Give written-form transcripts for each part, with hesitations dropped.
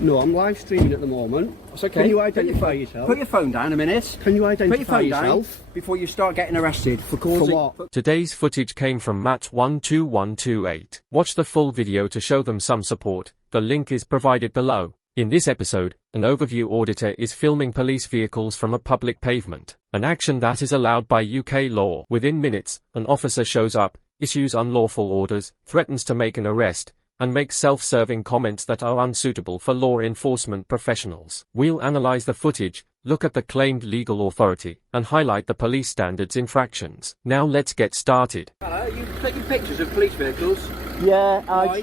No, I'm live streaming at the moment. That's okay. Can you identify yourself? Put your phone down a minute. Can you identify Put your phone yourself? down before you start getting arrested for causing... For what? Today's footage came from Matt12128. Watch the full video to show them some support. The link is provided below. In this episode, an overview auditor is filming police vehicles from a public pavement, an action that is allowed by UK law. Within minutes, an officer shows up, issues unlawful orders, threatens to make an arrest, and makes self-serving comments that are unsuitable for law enforcement professionals. We'll analyze the footage, look at the claimed legal authority, and highlight the police standards infractions. Now let's get started. Hello, you taking pictures of police vehicles? Yeah, Why?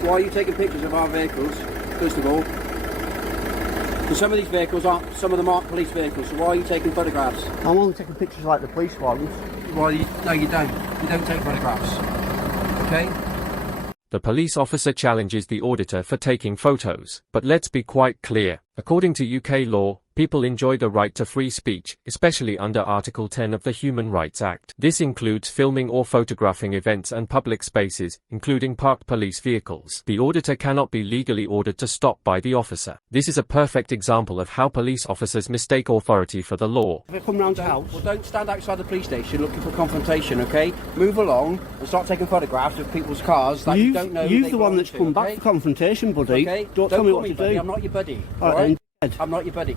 Why are you taking pictures of our vehicles, first of all? Because some of these vehicles aren't, some of them aren't police vehicles, so why are you taking photographs? I'm only taking pictures like the police ones. Well, no you don't. You don't take photographs. Okay? The police officer challenges the auditor for taking photos. But let's be quite clear. According to UK law, people enjoy the right to free speech, especially under Article 10 of the Human Rights Act. This includes filming or photographing events and public spaces, including parked police vehicles. The auditor cannot be legally ordered to stop by the officer. This is a perfect example of how police officers mistake authority for the law. If I come round the house... Well, don't stand outside the police station looking for confrontation, okay? Move along and start taking photographs of people's cars that you don't know. You're the one that's come back for confrontation, buddy. Okay? Don't tell me what to buddy. do. I'm not your buddy. All right, then. I'm not your buddy.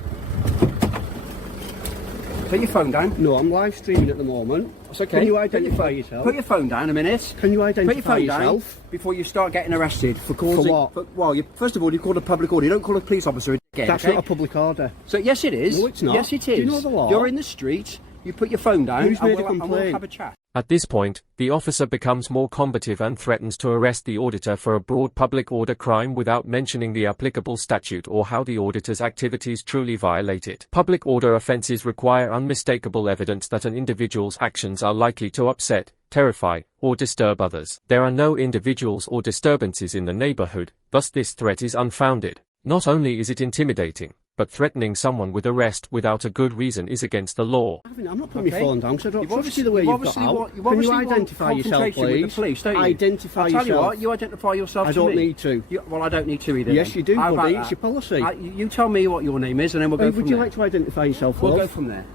Put your phone down. No, I'm live streaming at the moment. That's okay. Can you identify yourself? Put your phone down a minute. Can you Put your identify phone yourself? down before you start getting arrested for causing... For what? Well, first of all, you called a public order. You don't call a police officer a dickhead, That's okay? not a public order. So, yes, it is. No, it's not. Yes, it is. Do you know the law? You're in the street, you put your phone down, Who's and made a we'll complaint? have a chat. At this point, the officer becomes more combative and threatens to arrest the auditor for a broad public order crime without mentioning the applicable statute or how the auditor's activities truly violate it. Public order offences require unmistakable evidence that an individual's actions are likely to upset, terrify, or disturb others. There are no individuals or disturbances in the neighborhood, thus this threat is unfounded. Not only is it intimidating, but threatening someone with arrest without a good reason is against the law. I'm not putting my phone down because I don't trust you the way you've got out. Can you identify yourself, please? Police, don't you? Identify I'll tell yourself. you what, you identify yourself I to don't me. need to. Well, I don't need to either. Yes, then. you do, How buddy. about It's your policy. You tell me what your name is and then we'll go from Would there. you like to identify yourself, We'll love? go from there.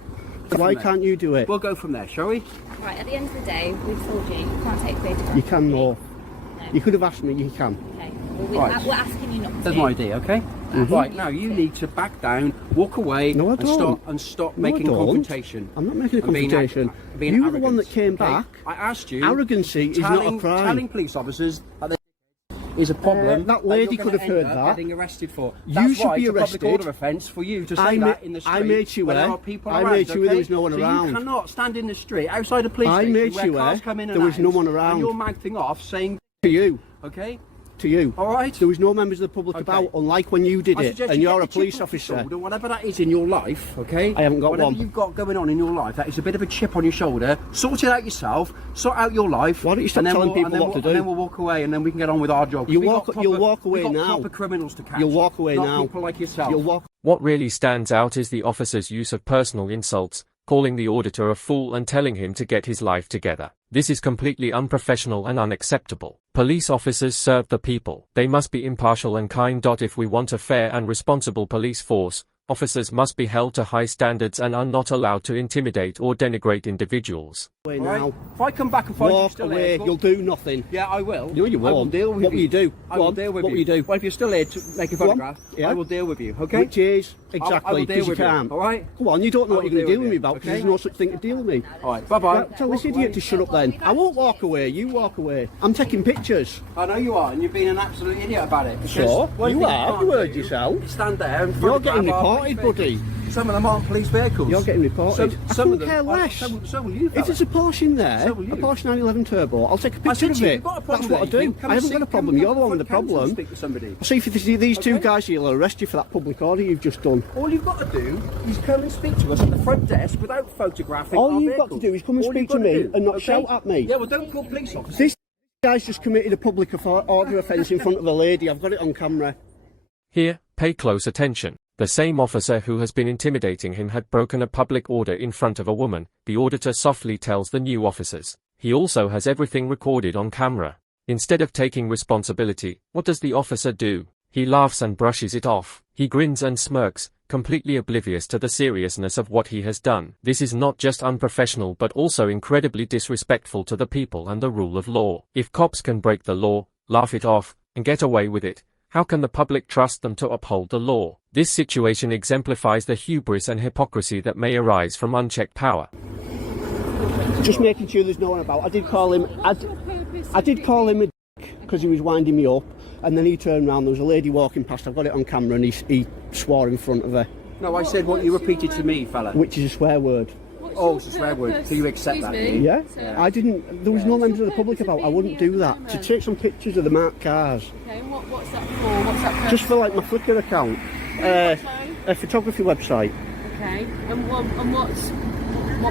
Why can't you do it? We'll go from there, shall we? Right, at the end of the day, we've told you you can't take photographs. You can, no. No. You could have asked me, you can. Okay. Well, Right. we're asking you not to. That's my idea, okay? Right, now you need to back down, walk away, No, I and don't. stop No, I making don't. confrontation. I'm not making a I'm being confrontation. being You were the one that arrogant, came okay? back. I asked you. Arrogancy is not a crime. Telling police officers that they is a problem. That lady you're could have gonna heard end up that. Getting arrested for. You That's should why be it's a arrested. public order offence for you to say I that in the street. I made sure when there are people I around, made sure okay? there was no one so around. You cannot stand in the street outside a police I station made where sure cars come in and there was out, no one around. and you're mouthing off saying To you. okay. To you. All right. There was no members of the public Okay. about, unlike when you did I it, suggest and you you're get a the police chip off your officer. shoulder, whatever that is in your life, okay? I haven't got whatever one. you've got going on in your life, that is a bit of a chip on your shoulder. Sort it out yourself. Sort out your life. Why don't you stop and then telling we'll, people and then what we'll, to do? And then we'll walk away, and then we can get on with our job. You'll We've walk- got you'll walk away we've got now. proper criminals to catch. You'll walk away not now. people like yourself. You'll walk. What really stands out is the officer's use of personal insults, calling the auditor a fool and telling him to get his life together. This is completely unprofessional and unacceptable. Police officers serve the people. They must be impartial and kind. If we want a fair and responsible police force, officers must be held to high standards and are not allowed to intimidate or denigrate individuals. Away All right? now. If I come back and find you Walk still away. here, You'll do nothing. yeah, I will. No, you I will won't. deal with What will you do? I Go will on. deal with What you. will you do? Well, if you're still here to make a Go on. photograph, Yeah. I will deal with you. Okay. Which is I exactly will deal because you with you, can't. all right? Come on, you don't know I what will you're going to deal deal with with me you, about because okay? there's no such thing to deal with me. All right. Bye bye. Right, tell this idiot to shut up then. I won't walk away. You walk away. I'm taking pictures. I know you are, and you've been an absolute idiot about it. So? Because one You thing are. can't You heard do yourself. is stand there and You're getting photograph our reported, police buddy. vehicles. Some of them aren't police vehicles. You're getting reported. I Some couldn't of them. care less. So will you. If fella. there's a Porsche in there, So will you. a Porsche 911 Turbo, I'll take a I picture said of to you, it. you've got a problem That's what I there, do. you think? Come I and haven't see- got a problem. come You're the one front with the council and problem. Speak to somebody. See if these two Okay. guys here will arrest you for that public order you've just done. All you've got to do is come and speak to us at the front desk without photographing All our you've got to vehicles. do is come and All speak you've to got me do, and not okay? shout at me. Yeah, well, don't call police officers. This guy's just committed a public order offence in front of a lady. I've got it on camera. Here, pay close attention. The same officer who has been intimidating him had broken a public order in front of a woman, the auditor softly tells the new officers. He also has everything recorded on camera. Instead of taking responsibility, what does the officer do? He laughs and brushes it off. He grins and smirks, completely oblivious to the seriousness of what he has done. This is not just unprofessional but also incredibly disrespectful to the people and the rule of law. If cops can break the law, laugh it off, and get away with it, how can the public trust them to uphold the law? This situation exemplifies the hubris and hypocrisy that may arise from unchecked power. Just making sure there's no one about. I did call him a dick because he was winding me up, and then he turned around, there was a lady walking past, I've got it on camera, and he swore in front of her. No, I said what you repeated to me, fella. Which is a swear word. Oh, it's a swear word. So you accept that, do you? Yeah? I didn't, there was no members of the public about, I wouldn't do that. To take some pictures of the marked cars. Okay, and what's that for? What's that for? Just for like my Flickr account. A photography website. Okay, and what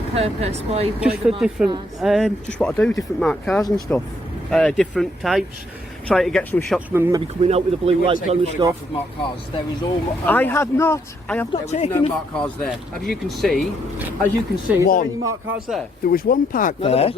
purpose? Why just the for different, just what I do, different marked cars and stuff. Different types. Try to get some shots of them maybe coming out with the blue lights on and stuff. Marked cars. There is all. I have not there taken. No marked cars there. As you can see, is there any marked cars there? There was one parked no, there.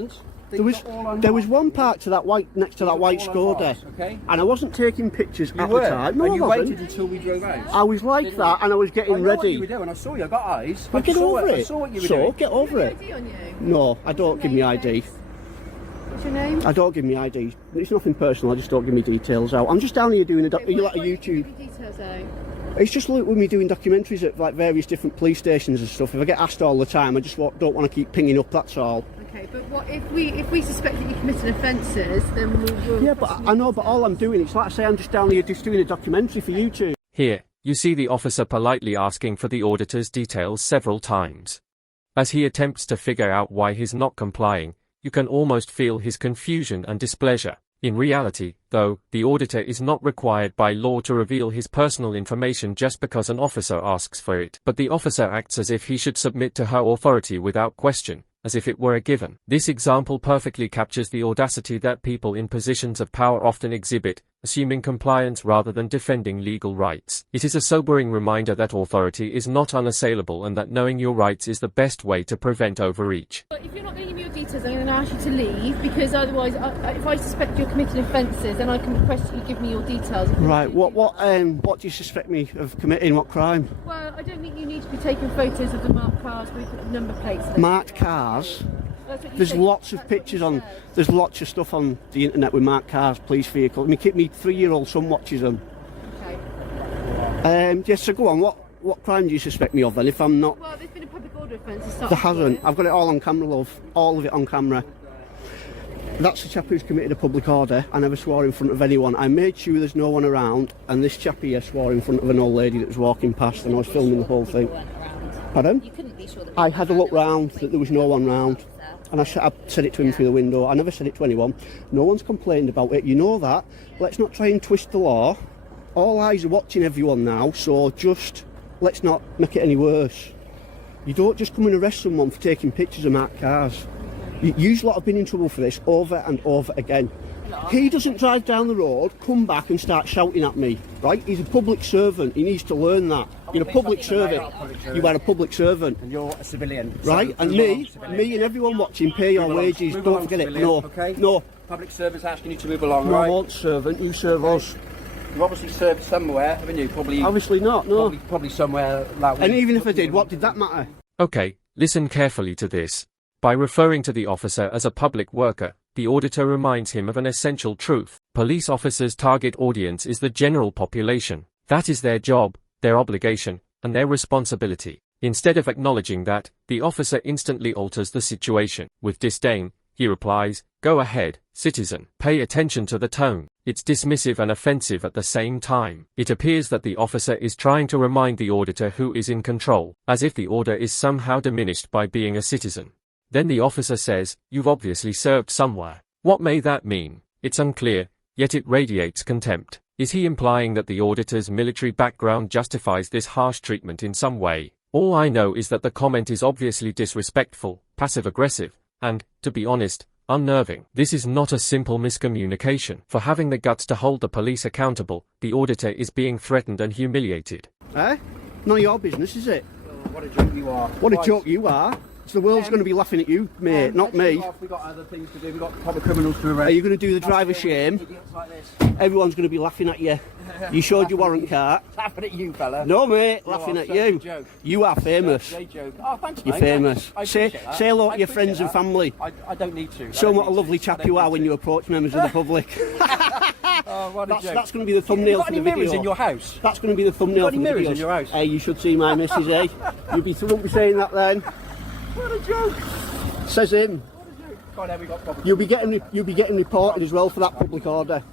There wasn't. There was one parked to that white next to that white Skoda, okay? And I wasn't taking pictures at the time. No, and you I wasn't. waited until we drove out. I was like that, and I was getting ready. What you were doing. I saw you. I got eyes. Well, get over it. I saw what you were doing. Get over it. ID on you? No, I don't give me ID. What's your name? I don't give me ID. It's nothing personal. I just don't give me details out. I'm just down here doing a. You like a YouTube? Give me details out. It's just like with me doing documentaries at like various different police stations and stuff. If I get asked all the time, I just don't want to keep pinging up. That's all. Okay, but what if we suspect that you committed offences, then we'll yeah, but I know. But all I'm doing, it's like I say, I'm just down here just doing a documentary for YouTube. Here, you see the officer politely asking for the auditor's details several times. As he attempts to figure out why he's not complying, you can almost feel his confusion and displeasure. In reality, though, the auditor is not required by law to reveal his personal information just because an officer asks for it. But the officer acts as if he should submit to her authority without question, as if it were a given. This example perfectly captures the audacity that people in positions of power often exhibit, assuming compliance rather than defending legal rights. It is a sobering reminder that authority is not unassailable and that knowing your rights is the best way to prevent overreach. But if you're not going to give me your details, I'm going to ask you to leave, because otherwise, if I suspect you're committing offences, then I can request that you give me your details. Right, what do you suspect me of committing? What crime? Well, I don't think you need to be taking photos of the marked cars with number plates. Marked cars? There's lots of pictures on, there's lots of stuff on the internet with marked cars, police vehicles. I mean, my 3-year-old son watches them. Okay. Yes, so go on, what crime do you suspect me of then, if I'm not? Well, there's been a public order offence. There hasn't. I've got it all on camera, love. All of it on camera. That's the chap who's committed a public order. I never swore in front of anyone. I made sure there's no one around, and this chap here swore in front of an old lady that was walking past, and I was filming the whole thing. Pardon? You couldn't be sure that I had a look round, that there was no one round. And I said it to him through the window. I never said it to anyone. No one's complained about it. You know that. Let's not try and twist the law. All eyes are watching everyone now, so just let's not make it any worse. You don't just come and arrest someone for taking pictures of marked cars. You lot have been in trouble for this over and over again. He doesn't drive down the road, come back and start shouting at me, right? He's a public servant. He needs to learn that. You're a public servant. You are a public servant. And you're a civilian. Right? So and me and everyone watching, pay your wages. Don't forget it. No. Okay? No. Public servant's asking you to move along, No, right? I won't servant. You serve us. You obviously served somewhere, haven't you? Probably. Obviously not, no. Probably somewhere like. And even if I did, what did that matter? Okay, listen carefully to this. By referring to the officer as a public worker, the auditor reminds him of an essential truth. Police officers' target audience is the general population. That is their job, their obligation, and their responsibility. Instead of acknowledging that, the officer instantly alters the situation. With disdain, he replies, "Go ahead, citizen. Pay attention to the tone." It's dismissive and offensive at the same time. It appears that the officer is trying to remind the auditor who is in control, as if the order is somehow diminished by being a citizen. Then the officer says, "You've obviously served somewhere." What may that mean? It's unclear, yet it radiates contempt. Is he implying that the auditor's military background justifies this harsh treatment in some way? All I know is that the comment is obviously disrespectful, passive-aggressive, and, to be honest, unnerving. This is not a simple miscommunication. For having the guts to hold the police accountable, the auditor is being threatened and humiliated. Eh? None of your business, is it? What a joke you are. What a joke you are. So the world's going to be laughing at you, mate, not me. We've got other things to do. We've got proper criminals to arrest. Are you going to do the driver shame? Idiots like this. Everyone's going to be laughing at you. You showed your warrant card. Laughing at you, fella. No, mate, laughing at such a you. joke. You are famous. They joke. Oh, thanks, You're mate. famous. I Say appreciate that. hello to I your friends and appreciate family. that. I don't need to. Show them what a lovely chap you are when you approach members of the public. Oh, what a joke. That's going to be the thumbnail got for any the video. mirrors in your house? That's going to be the thumbnail You got for any the mirrors videos. in your house? Hey, you should see my missus, eh? You won't be saying that then. What a joke. Says him. God, we got proper You'll be getting reported as well for that public order.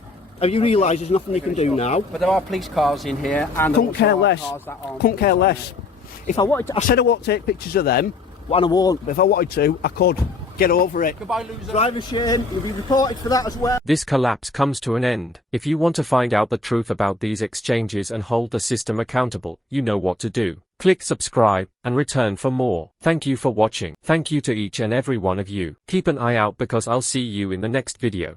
Have you realised there's nothing you can do now? But there are police cars in here, and there Couldn't care also are less. cars that aren't Couldn't care less. If I wanted to, I said I won't take pictures of them, and I won't. But if I wanted to, I could. Get over it. Goodbye, loser. Driver shame. You'll be reported for that as well. This collapse comes to an end. If you want to find out the truth about these exchanges and hold the system accountable, you know what to do. Click subscribe and return for more. Thank you for watching. Thank you to each and every one of you. Keep an eye out because I'll see you in the next video.